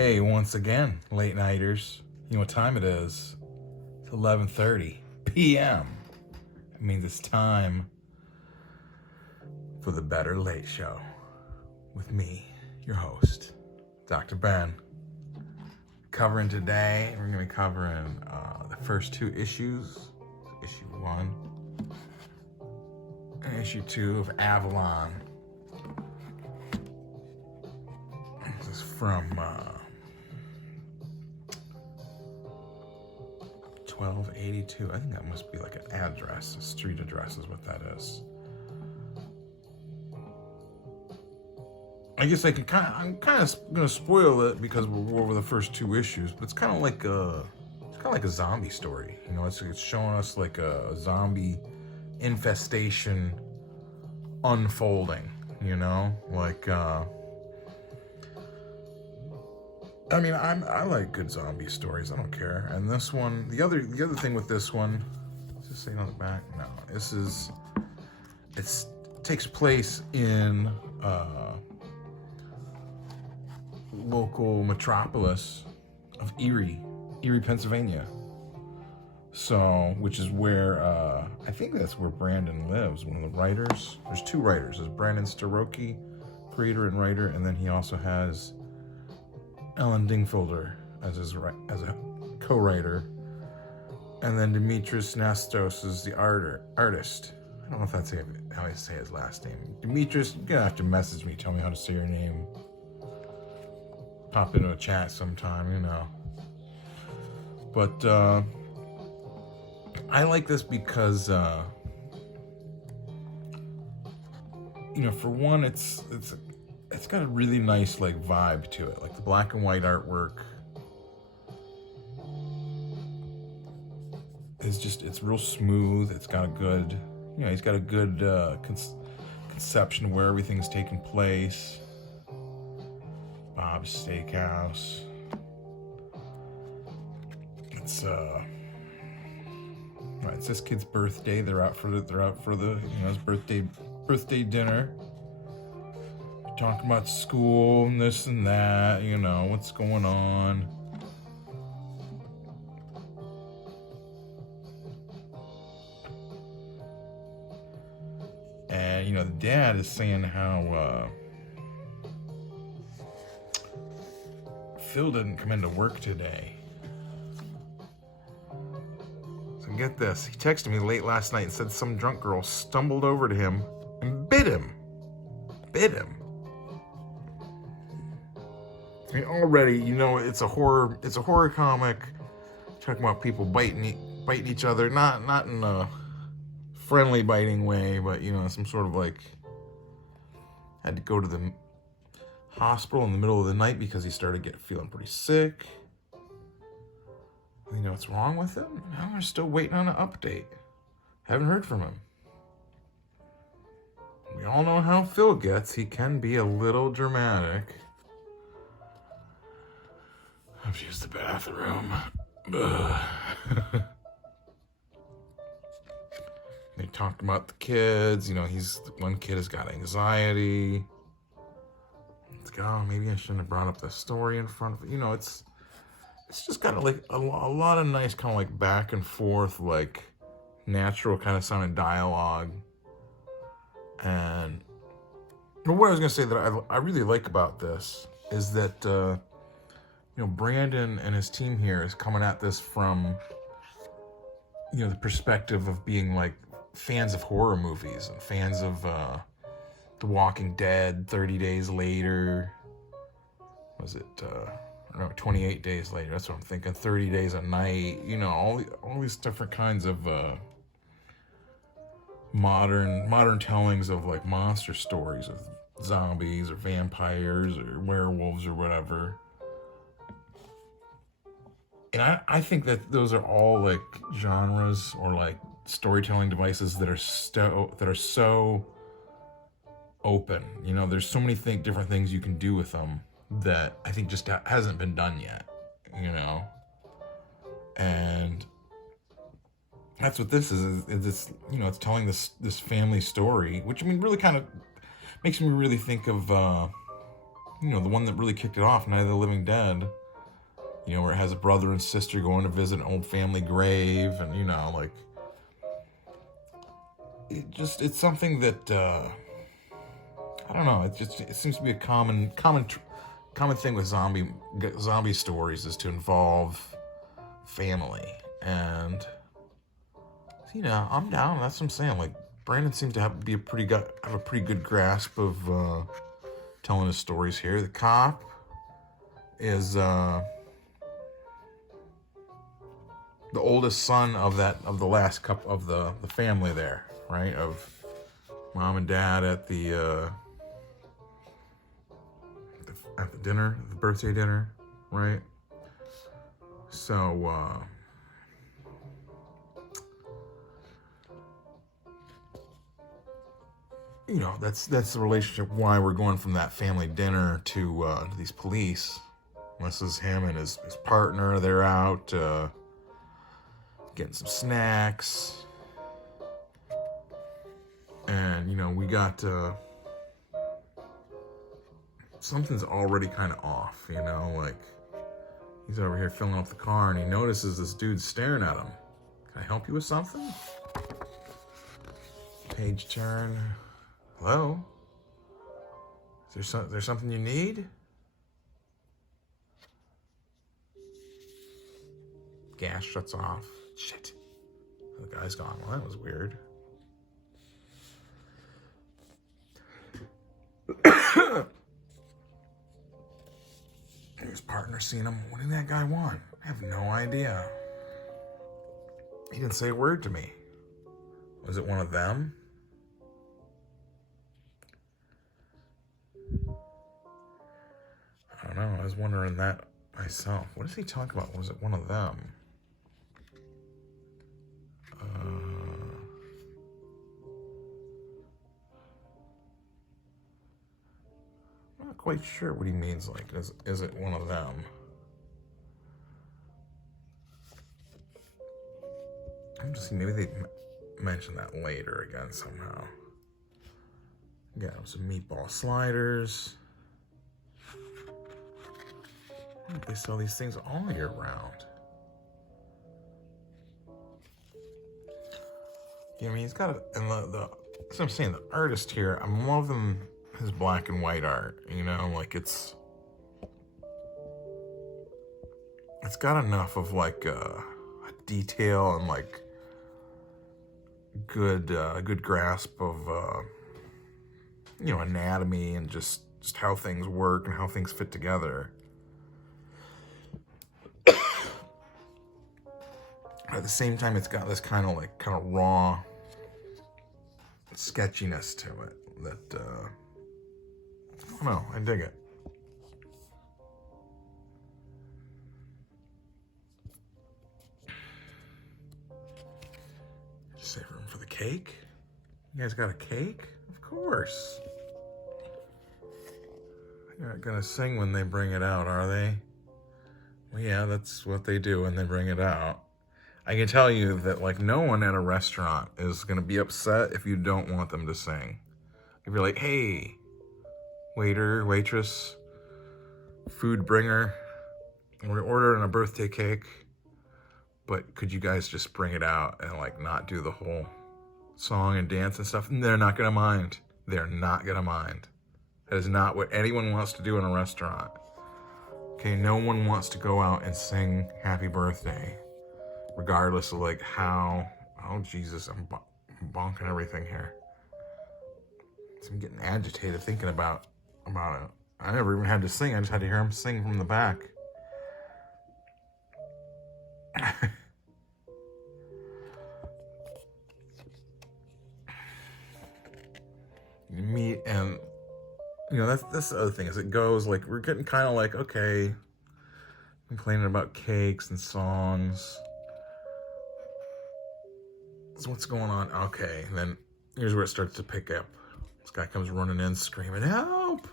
Hey, once again, late nighters. You know what time it is? It's 11:30 p.m. It means it's time for the Better Late Show with me, your host, Dr. Ben. Covering today, we're going to be covering the first two issues, issue 1 and issue 2 of Avalon. This is from 1282. I think that must be like an address, a street address is what that is. I guess I'm kind of gonna spoil it because we'll go over the first two issues, but it's kind of like a zombie story. You know, it's showing us like a zombie infestation unfolding. You know, like I like good zombie stories. I don't care. And this one, the other thing with this one, does it say on the back? No, it takes place in local metropolis of Erie, Pennsylvania. So, which is where I think that's where Brandon lives. One of the writers. There's two writers. There's Brandon Staroki, creator and writer, and then he also has Ellen Dingfelder as a co-writer, and then Dimitris Nastos is the artist. I don't know if that's how I say his last name. Dimitris, you're gonna have to message me, tell me how to say your name. Pop into a chat sometime, you know. But I like this because for one, it's got a really nice like vibe to it, like the black and white artwork it's real smooth. It's got a good, he's got a good conception of where everything's taking place. Bob's Steakhouse. It's this kid's birthday. They're out for the his birthday dinner. Talking about school and this and that, what's going on. And, the dad is saying how Phil didn't come into work today. So get this, he texted me late last night and said some drunk girl stumbled over to him and bit him. I mean, already, it's a horror comic talking about people biting each other, not in a friendly biting way, but some sort of like had to go to the hospital in the middle of the night because he started feeling pretty sick. What's wrong with him? Now we're still waiting on an update. Haven't heard from him. We all know how Phil gets. He can be a little dramatic. I've used the bathroom. They talked about the kids. One kid has got anxiety. It's like, oh, maybe I shouldn't have brought up the story in front of it. It's just got like a lot of nice kind of like back and forth, like natural kind of sounding dialogue. And what I was going to say that I really like about this is that, Brandon and his team here is coming at this from, the perspective of being like fans of horror movies and fans of The Walking Dead, 30 Days Later. Was it, 28 Days Later? That's what I'm thinking. 30 Days a Night. All these different kinds of modern tellings of like monster stories of zombies or vampires or werewolves or whatever. And I think that those are all like genres or like storytelling devices that are so open. There's so many different things you can do with them that I think just hasn't been done yet. And that's what this is this, it's telling this family story, which really kind of makes me really think of you know, the one that really kicked it off, Night of the Living Dead, you know, where it has a brother and sister going to visit an old family grave, and, you know, like, it's something that, I don't know, it seems to be a common thing with zombie stories, is to involve family. And, you know, I'm down. That's what I'm saying. Like, Brandon seems to have a pretty good grasp of telling his stories here. The cop is the oldest son of the last couple of the family there, right? Of mom and dad at the dinner, the birthday dinner, right? So, you know, that's the relationship, why we're going from that family dinner to these police. This is him and his partner. They're out getting some snacks. And, you know, we got... something's already kind of off, you know? Like, he's over here filling up the car, and he notices this dude staring at him. Can I help you with something? Page turn. Hello? Is there something you need? Gas shuts off. Shit. The guy's gone. Well, that was weird. His partner seen him. What did that guy want? I have no idea. He didn't say a word to me. Was it one of them? I don't know. I was wondering that myself. What does he talk about? Was it one of them? I'm not quite sure what he means. Like, is it one of them? I'm just maybe they mention that later again somehow. Yeah, some meatball sliders. They sell these things all year round. Yeah, I mean, he's got and that's what I'm saying. The artist here, I'm loving his black and white art. You know, like it's got enough of like a detail and like good grasp of you know, anatomy and just how things work and how things fit together. At the same time, it's got this kind of raw sketchiness to it that I don't know, I dig it. Save room for the cake. You guys got a cake? Of course. You're not gonna sing when they bring it out, are they? Well, yeah, that's what they do when they bring it out. I can tell you that, like, no one at a restaurant is gonna be upset if you don't want them to sing. If you're like, hey, waiter, waitress, food bringer, we're ordering a birthday cake, but could you guys just bring it out and, like, not do the whole song and dance and stuff? And they're not gonna mind. They're not gonna mind. That is not what anyone wants to do in a restaurant. Okay, no one wants to go out and sing happy birthday, regardless of like how, oh Jesus, I'm bonking everything here. So I'm getting agitated thinking about it. I never even had to sing, I just had to hear him sing from the back. You meet and, you know, that's the other thing, is it goes like, we're getting kind of like, okay, complaining about cakes and songs. So what's going on? Okay, and then here's where it starts to pick up. This guy comes running in screaming, help!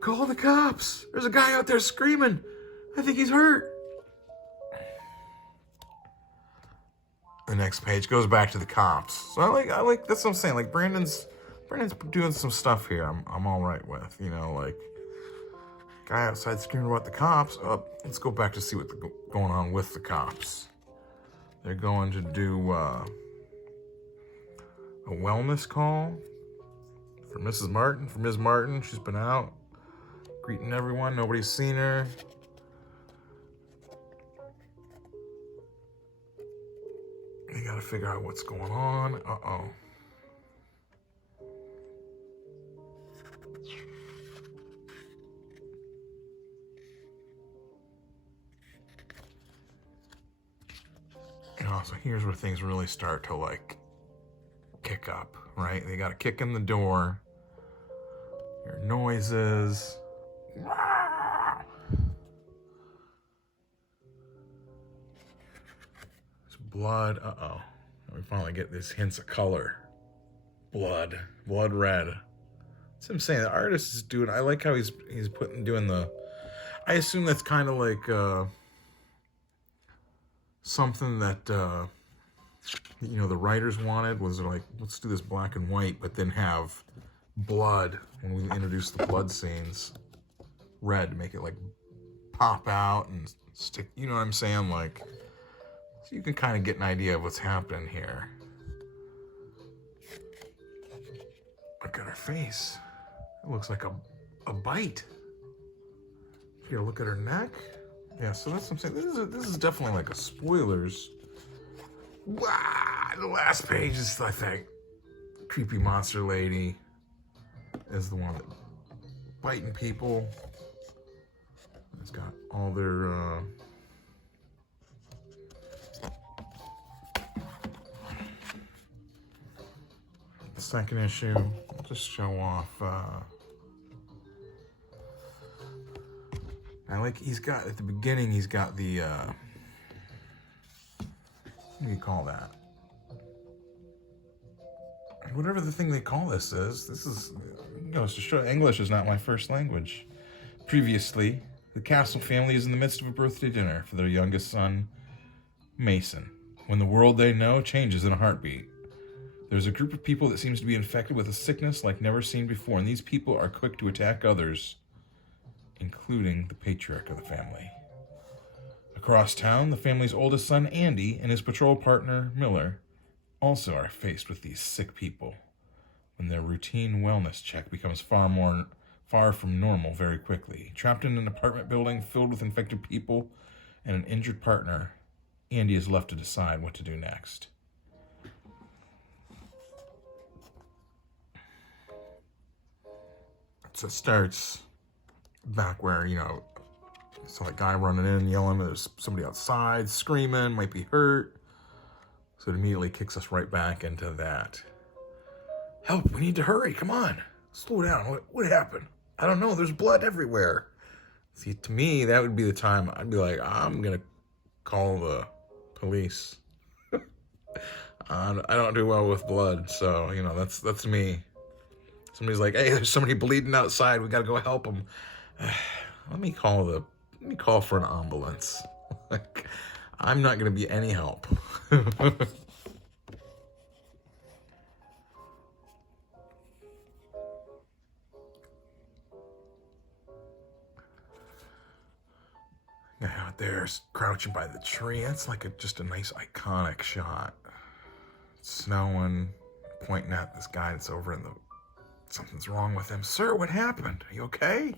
Call the cops! There's a guy out there screaming! I think he's hurt! The next page goes back to the cops. So I like that's what I'm saying. Like Brandon's doing some stuff here I'm all right with, you know, like Guy outside screaming about the cops. Oh, let's go back to see what's going on with the cops. They're going to do a wellness call for Mrs. Martin, for Ms. Martin. She's been out greeting everyone. Nobody's seen her. They gotta figure out what's going on. Uh-oh. So here's where things really start to like kick up, right? They got to kick in the door. Hear noises. There's blood. Uh-oh. We finally get these hints of color. Blood red. That's what I'm saying. The artist is doing. I like how he's doing the. I assume that's kind of like something that the writers wanted, was like, let's do this black and white, but then have blood when we introduce the blood scenes, red, make it like pop out and stick. You know what I'm saying? Like, so you can kind of get an idea of what's happening here. Look at her face. It looks like a bite. Here, look at her neck. Yeah, so that's what I'm saying. This is definitely like a spoilers. Wow, the last page is, I think, creepy monster lady is the one that biting people. It's got all their the second issue. I'll just show off. I like, he's got, at the beginning, he's got the, what do you call that? Whatever the thing they call this is, goes to show English is not my first language. Previously, the Castle family is in the midst of a birthday dinner for their youngest son, Mason, when the world they know changes in a heartbeat. There's a group of people that seems to be infected with a sickness like never seen before, and these people are quick to attack others, including the patriarch of the family. Across town, the family's oldest son, Andy, and his patrol partner, Miller, also are faced with these sick people when their routine wellness check becomes far from normal very quickly. Trapped in an apartment building filled with infected people and an injured partner, Andy is left to decide what to do next. So it starts back where, saw a guy running in, yelling, there's somebody outside, screaming, might be hurt. So it immediately kicks us right back into that. Help, we need to hurry, come on. Slow down, what happened? I don't know, there's blood everywhere. See, to me, that would be the time I'd be like, I'm gonna call the police. I don't do well with blood, so, that's me. Somebody's like, hey, there's somebody bleeding outside, we gotta go help them. Let me call for an ambulance. Like, I'm not gonna be any help. Guy out there crouching by the tree. That's like just a nice iconic shot. It's snowing, pointing at this guy that's over in the. Something's wrong with him. Sir, what happened? Are you okay?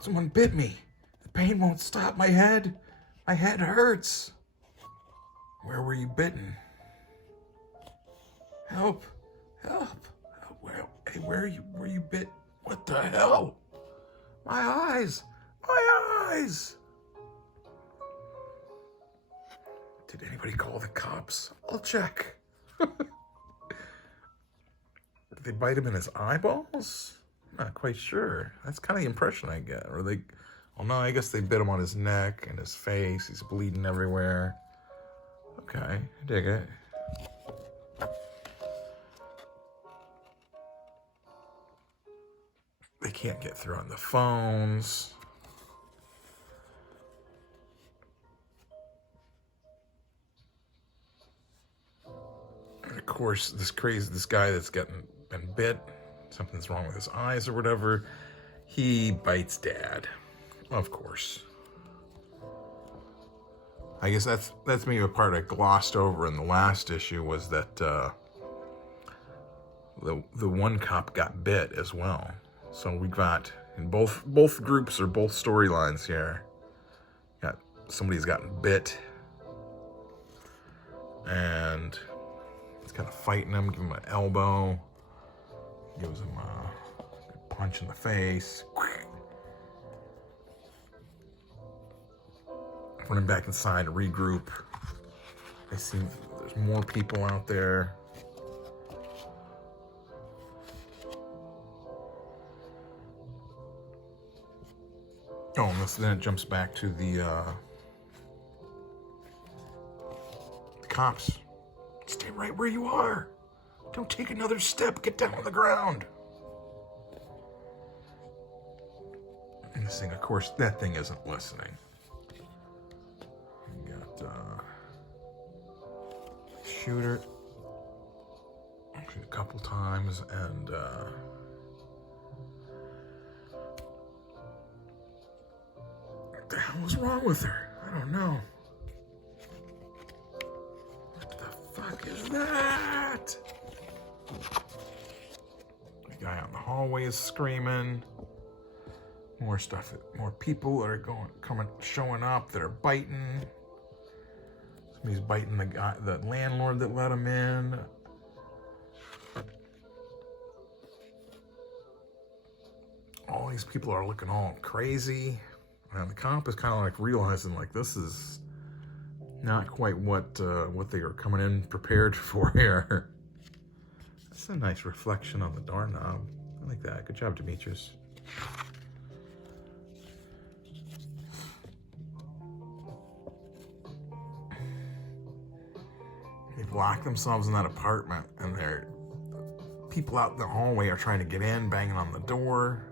Someone bit me. The pain won't stop. My head hurts. Where were you bitten? Help. Hey, where were you bit? What the hell? My eyes. Did anybody call the cops? I'll check. Did they bite him in his eyeballs? I'm not quite sure. That's kind of the impression I get. Or no, I guess they bit him on his neck and his face. He's bleeding everywhere. Okay, I dig it. They can't get through on the phones. And of course, this guy that's been bit, something's wrong with his eyes or whatever. He bites Dad, of course. I guess that's maybe a part I glossed over in the last issue, was that the one cop got bit as well. So we got in both groups or both storylines here. Somebody's gotten bit, and it's kind of fighting him, giving him an elbow, gives him a punch in the face. Running back inside to regroup. I see there's more people out there. Oh, and then it jumps back to the cops. Stay right where you are. Don't take another step. Get down on the ground. And this thing, of course, that thing isn't listening. You got shooter a couple times, and what the hell was wrong with her? I don't know. What the fuck is that? The guy out in the hallway is screaming. More stuff. More people are showing up that are biting. Somebody's biting the landlord that let him in. All these people are looking all crazy. And the cop is kind of like realizing, like, this is not quite what they are coming in prepared for here. That's a nice reflection on the doorknob. I like that. Good job, Demetrius. They've locked themselves in that apartment, and people out in the hallway are trying to get in, banging on the door.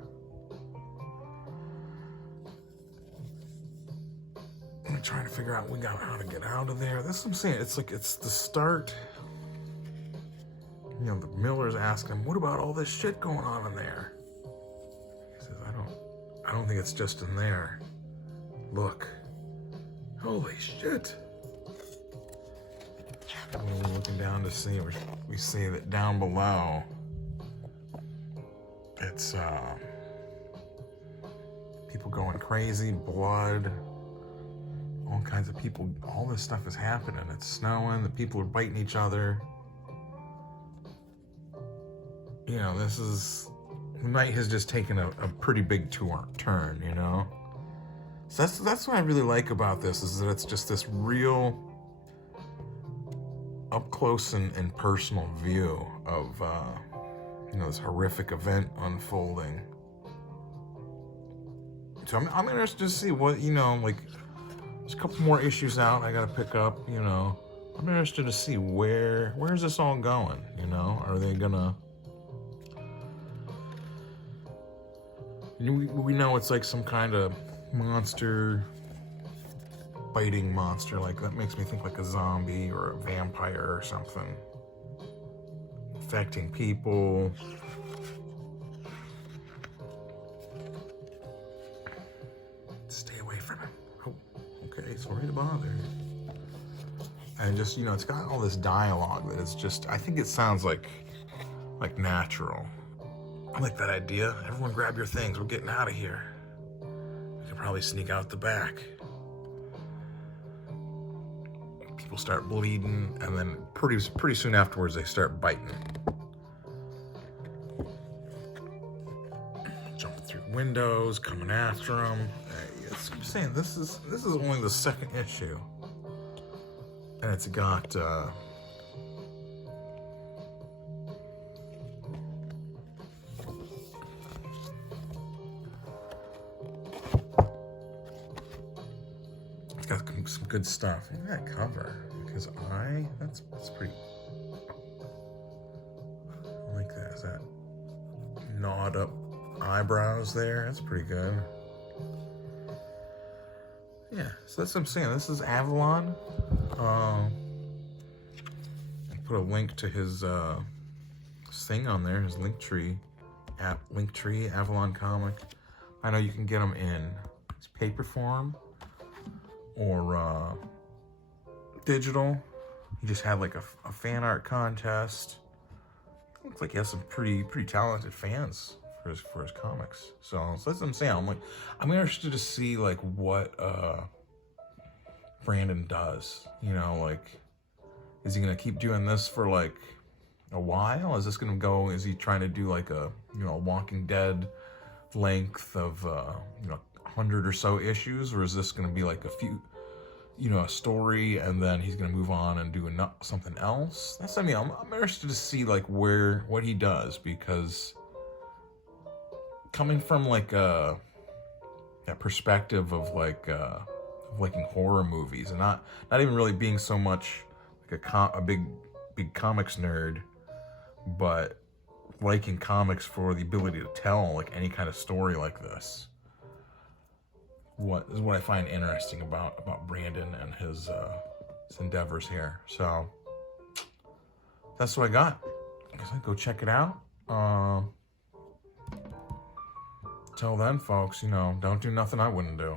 And trying to figure out how to get out of there. That's what I'm saying. It's like it's the start. You know, the Miller's asking him, "What about all this shit going on in there?" He says, I don't think it's just in there. Look. Holy shit. We're looking down to see, we see that down below, it's people going crazy, blood, all kinds of people. All this stuff is happening. It's snowing. The people are biting each other. You know, the night has just taken a pretty big turn, you know? So that's what I really like about this, is that it's just this real up close and personal view of, you know, this horrific event unfolding. So I'm interested to see what, you know, like, there's a couple more issues out I gotta pick up, you know. I'm interested to see where's this all going, you know? Are they gonna... We know it's like some kind of monster, biting monster. Like, that makes me think like a zombie or a vampire or something. Infecting people. Stay away from him. Oh, okay, sorry to bother. And just, you know, it's got all this dialogue that is just, I think it sounds like natural. I like that idea. Everyone grab your things. We're getting out of here. We could probably sneak out the back. People start bleeding, and then pretty soon afterwards, they start biting. Jumping through windows, coming after them. I'm saying, this is only the second issue, and it's got some good stuff. Look at that cover. His eye, that's pretty. I like that. Is that gnawed up eyebrows there? That's pretty good. Yeah, so that's what I'm saying. This is Avalon. I put a link to his thing on there, his link tree. Linktree, Avalon comic. I know you can get them in paper form or digital. He just had like a fan art contest. Looks like he has some pretty talented fans for his comics. So that's what I'm saying. I'm interested to see like what Brandon does. You know, like, is he gonna keep doing this for like a while? Is this gonna go? Is he trying to do like a Walking Dead length of 100 or so issues, or is this gonna be like a few, a story, and then he's gonna move on and do something else? I'm interested to see like what he does, because coming from like that perspective of like liking horror movies, and not even really being so much like a big comics nerd, but liking comics for the ability to tell like any kind of story like this. What I find interesting about Brandon and his endeavors here. So that's what I got. I guess I'd go check it out. Till then, folks, don't do nothing I wouldn't do.